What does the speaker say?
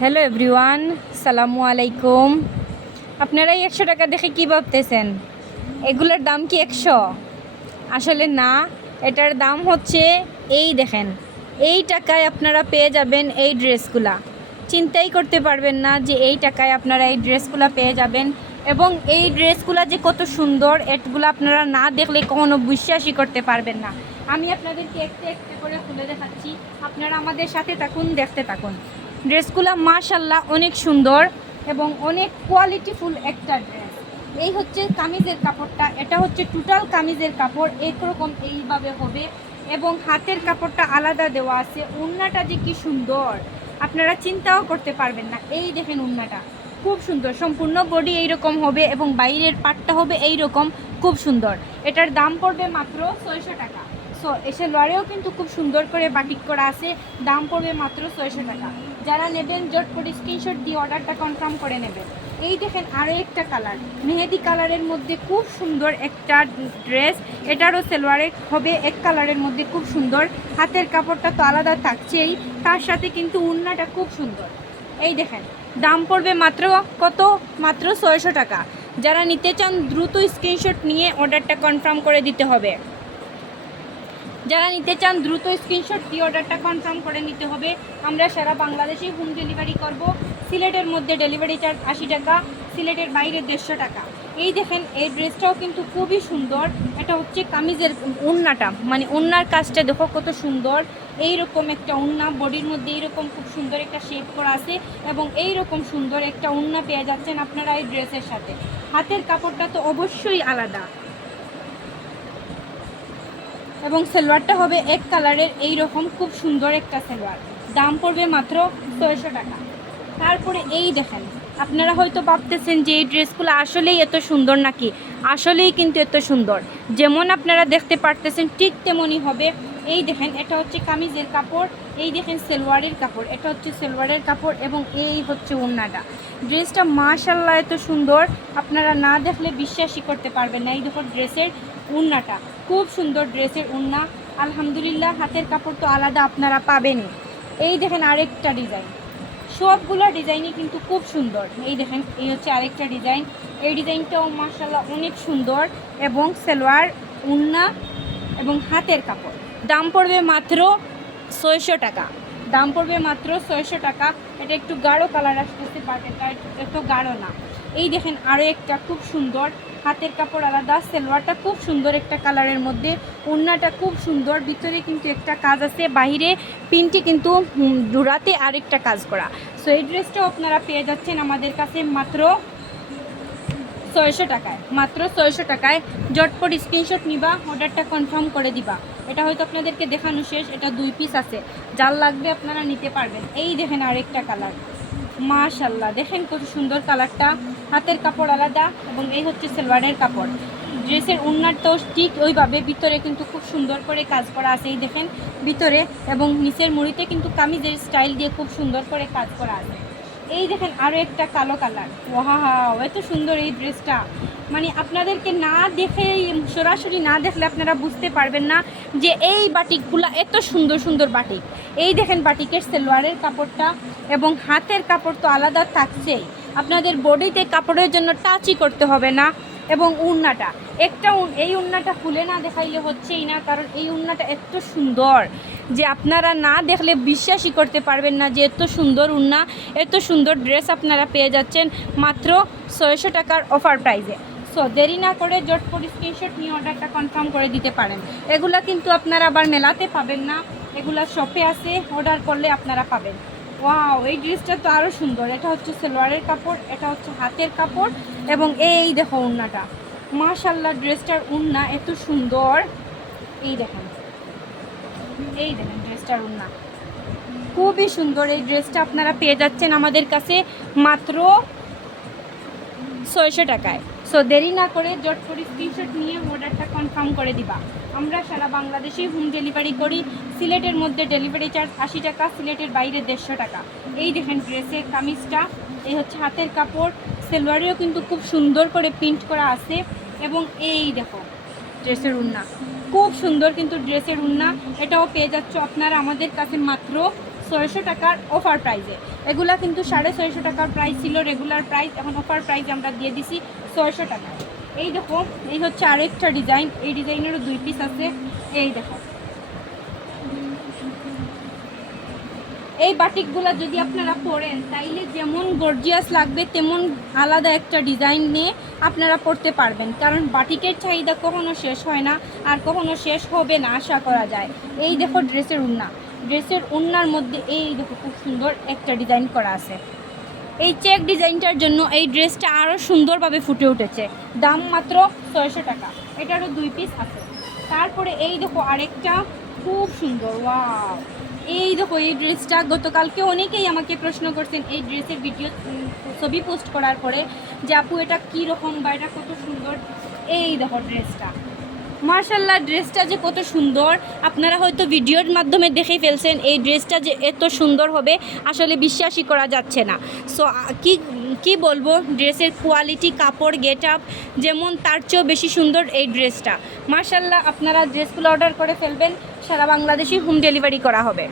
Hello everyone, সালামু আলাইকুম। আপনারা এই 100 টাকা দেখে কী ভাবতেছেন? এগুলোর দাম কি 100? আসলে না, এটার দাম হচ্ছে এই দেখেন, এই টাকায় আপনারা পেয়ে যাবেন এই ড্রেসগুলা। চিন্তাই করতে পারবেন না যে এই টাকায় আপনারা এই ড্রেসগুলা পেয়ে যাবেন। এবং এই ড্রেসগুলা যে কত সুন্দর, এগুলো আপনারা না দেখলে কখনো বিশ্বাসই করতে পারবেন না। আমি আপনাদেরকে একটা একটা করে খুলে দেখাচ্ছি, আপনারা আমাদের সাথে থাকুন, দেখতে থাকুন। ড্রেসগুলো মাশাল্লাহ অনেক সুন্দর এবং অনেক কোয়ালিটিফুল একটা ড্রেস। এই হচ্ছে কামিজের কাপড়টা, এটা হচ্ছে টোটাল কামিজের কাপড়, একরকম এইভাবে হবে এবং হাতের কাপড়টা আলাদা দেওয়া আছে। ওড়নাটা যে কি সুন্দর, আপনারা চিন্তাও করতে পারবেন না। এই দেখেন ওড়নাটা খুব সুন্দর, সম্পূর্ণ বডি এইরকম হবে এবং বাইরের পাটটা হবে এইরকম, খুব সুন্দর। এটার দাম পড়বে মাত্র 600 টাকা। সো এসে লড়েও কিন্তু খুব সুন্দর করে বাটিক করা আছে, দাম পড়বে মাত্র 600 টাকা। যারা নেবেন জট করে স্ক্রিনশট দিয়ে অর্ডারটা কনফার্ম করে নেবেন। এই দেখেন আরও একটা কালার, মেহেদি কালারের মধ্যে খুব সুন্দর একটা ড্রেস। এটারও সালোয়ারে হবে এক কালারের মধ্যে, খুব সুন্দর। হাতের কাপড়টা তো আলাদা থাকছেই, তার সাথে কিন্তু ওড়নাটা খুব সুন্দর। এই দেখেন দাম পড়বে মাত্র কত? মাত্র 600 টাকা। যারা নিতে চান দ্রুত স্ক্রিনশট নিয়ে অর্ডারটা কনফার্ম করে দিতে হবে। যারা নিতে চান দ্রুত স্ক্রিনশট দিয়ে অর্ডারটা কনফার্ম করে নিতে হবে। আমরা সারা বাংলাদেশেই হোম ডেলিভারি করব। সিলেটের মধ্যে ডেলিভারি চার্জ 80 টাকা, সিলেটের বাইরে 150 টাকা। এই দেখেন এই ড্রেসটাও কিন্তু খুবই সুন্দর। এটা হচ্ছে কামিজের ওড়নাটা, মানে ওড়নার কাজটা দেখো কত সুন্দর। এইরকম একটা ওড়না, বডির মধ্যে এইরকম খুব সুন্দর একটা শেপ করা আছে এবং এইরকম সুন্দর একটা ওড়না পেয়ে যাচ্ছেন আপনারা এই ড্রেসের সাথে। হাতের কাপড়টা তো অবশ্যই আলাদা এবং সালোয়ারটা হবে এক কালারের, এই রকম খুব সুন্দর একটা সালোয়ার। দাম পড়বে মাত্র 600 টাকা। তারপরে এই দেখেন, আপনারা হয়তো ভাবতেছেন যে এই ড্রেসগুলো আসলেই এত সুন্দর নাকি। আসলেই কিন্তু এত সুন্দর, যেমন আপনারা দেখতে পারতেছেন ঠিক তেমনই হবে। এই দেখেন এটা হচ্ছে কামিজের কাপড়, এই দেখেন সালোয়ারের কাপড়, এটা হচ্ছে সালোয়ারের কাপড় এবং এই হচ্ছে ওড়নাটা। ড্রেসটা মাশাআল্লাহ এত সুন্দর, আপনারা না দেখলে বিশ্বাসই করতে পারবেন না। এই দেখো ড্রেসের ওড়নাটা খুব সুন্দর, ড্রেসের ওড়না আলহামদুলিল্লাহ। হাতের কাপড় তো আলাদা আপনারা পাবেনই। এই দেখেন আরেকটা ডিজাইন, সবগুলো ডিজাইনই কিন্তু খুব সুন্দর। এই দেখেন এই হচ্ছে আরেকটা ডিজাইন, এই ডিজাইনটাও মাশাআল্লাহ অনেক সুন্দর এবং সালোয়ার, ওড়না এবং হাতের কাপড়। দাম পড়বে মাত্র 600 টাকা। দাম পড়বে মাত্র 600 টাকা। এটা একটু গাঢ় কালার আসতে পারে, এটা এত গাঢ় না। এই দেখেন আরও একটা খুব সুন্দর, হাতের কাপড় আলাদা, সালোয়ারটা খুব সুন্দর একটা কালারের মধ্যে, ওড়নাটা খুব সুন্দর। ভিতরে কিন্তু একটা কাজ আছে, বাইরে পিনটি কিন্তু জোড়াতে আরেকটা কাজ করা। সো এই ড্রেসটাও আপনারা পেয়ে যাচ্ছেন আমাদের কাছে মাত্র 600 টাকায়। মাত্র 600 টাকায় জটপট স্ক্রিনশট নিবা, অর্ডারটা কনফার্ম করে দিবা। এটা হয়তো আপনাদেরকে দেখানো শেষ, এটা 2 পিস আছে, যার লাগবে আপনারা নিতে পারবেন। এই দেখেন আরেকটা কালার, মাশাআল্লাহ দেখেন কত সুন্দর কালারটা। হাতের কাপড় আলাদা এবং এই হচ্ছে সালোয়ারের কাপড়। ড্রেসের ওড়নাটাও ঠিক ওইভাবে, ভিতরে কিন্তু খুব সুন্দর করে কাজ করা আছে। এই দেখেন ভিতরে এবং নিচের মুড়িতে কিন্তু কামিজের স্টাইল দিয়ে খুব সুন্দর করে কাজ করা আছে। এই দেখেন আরও একটা কালো কালার, ওয়াও এত সুন্দর এই ড্রেসটা। মানে আপনাদেরকে না দেখে, সরাসরি না দেখলে আপনারা বুঝতে পারবেন না যে এই বাটিকগুলো এত সুন্দর সুন্দর বাটিক। এই দেখেন বাটিকের সালোয়ারের কাপড়টা এবং হাতের কাপড় তো আলাদা থাকছেই, আপনাদের বডিতে কাপড়ের জন্য টাচই করতে হবে না। এবং ওড়নাটা একটা, এই ওড়নাটা খুলে না দেখাইলে হচ্ছেই না, কারণ এই ওড়নাটা এত সুন্দর যে আপনারা না দেখলে বিশ্বাসই করতে পারবেন না যে এত সুন্দর ওড়না, এত সুন্দর ড্রেস আপনারা পেয়ে যাচ্ছেন মাত্র 600 টাকার অফার প্রাইসে। সো দেরি না করে জটপট স্ক্রিনশট নিয়ে অর্ডারটা কনফার্ম করে দিতে পারেন। এগুলা কিন্তু আপনারা আবার মেলাতে পাবেন না, এগুলা শপে আছে, অর্ডার করলে আপনারা পাবেন। ওয়াও এই ড্রেসটা তো আরও সুন্দর। এটা হচ্ছে সালোয়ারের কাপড়, এটা হচ্ছে হাতের কাপড় এবং এই দেখো ওড়নাটা মাশাআল্লাহ, ড্রেসটার ওড়না এত সুন্দর। এই দেখেন, এই দেখেন ড্রেসটার ওড়না খুবই সুন্দর। এই ড্রেসটা আপনারা পেয়ে যাচ্ছেন আমাদের কাছে মাত্র 600 টাকায়। সো দেরি না করে জট করে স্ক্রিনশট নিয়ে অর্ডারটা কনফার্ম করে দিবা। আমরা সারা বাংলাদেশে হোম ডেলিভারি করি। সিলেটের মধ্যে ডেলিভারি চার্জ 80 টাকা, সিলেটের বাইরে 150 টাকা। এই দেখেন ড্রেসের কামিজটা, এই হচ্ছে হাতের কাপড়, সালোয়ারেও কিন্তু খুব সুন্দর করে প্রিন্ট করা আছে এবং এই দেখো ড্রেসের ওড়না খুব সুন্দর কিন্তু ড্রেসের ওড়না। এটাও পেয়ে যাচ্ছ আপনারা আমাদের কাছে মাত্র 600 টাকার অফার প্রাইসে। এগুলা কিন্তু 650 টাকার প্রাইস ছিল রেগুলার প্রাইস, এখন অফার প্রাইস আমরা দিয়ে দিছি 600 টাকা। এই দেখো, এই হচ্ছে আরেকটা ডিজাইন, এই ডিজাইনেরও 2 পিস আছে। এই দেখো, এই বাটিকগুলো যদি আপনারা পরেন তাইলে যেমন গর্জিয়াস লাগবে তেমন আলাদা একটা ডিজাইন নিয়ে আপনারা পরতে পারবেন, কারণ বাটিকের চাহিদা কখনো শেষ হয় না আর কখনো শেষ হবে না আশা করা যায়। এই দেখো ড্রেসের ওড়না, ড্রেসের ওড়নার মধ্যে এই দেখো খুব সুন্দর একটা ডিজাইন করা আছে। এই চেক ডিজাইনটার জন্য এই ড্রেসটা আরও সুন্দরভাবে ফুটে উঠেছে। দাম মাত্র 600 টাকা, এটারও 2 পিস আছে। তারপরে এই দেখো আরেকটা খুব সুন্দর, ওয়াও! এই দেখো এই ড্রেসটা গতকালকে অনেকেই আমাকে প্রশ্ন করছেন এই ড্রেসের ভিডিও ছবি পোস্ট করার পরে যে আপু এটা কীরকম বা এটা কত সুন্দর। এই দেখো ড্রেসটা, মার্শাল্লাহ ড্রেসটা যে কত সুন্দর, আপনারা হয়তো ভিডিওর মাধ্যমে দেখে ফেলছেন। এই ড্রেসটা যে এত সুন্দর হবে আসলে বিশ্বাসই করা যাচ্ছে না। সো কি বলবো, ড্রেসের কোয়ালিটি, কাপড়, গেট আপ যেমন তার চেয়েও বেশি সুন্দর এই ড্রেসটা। মার্শাল্লাহ আপনারা ড্রেসগুলো অর্ডার করে ফেলবেন, সারা বাংলাদেশে হোম ডেলিভারি করা হবে।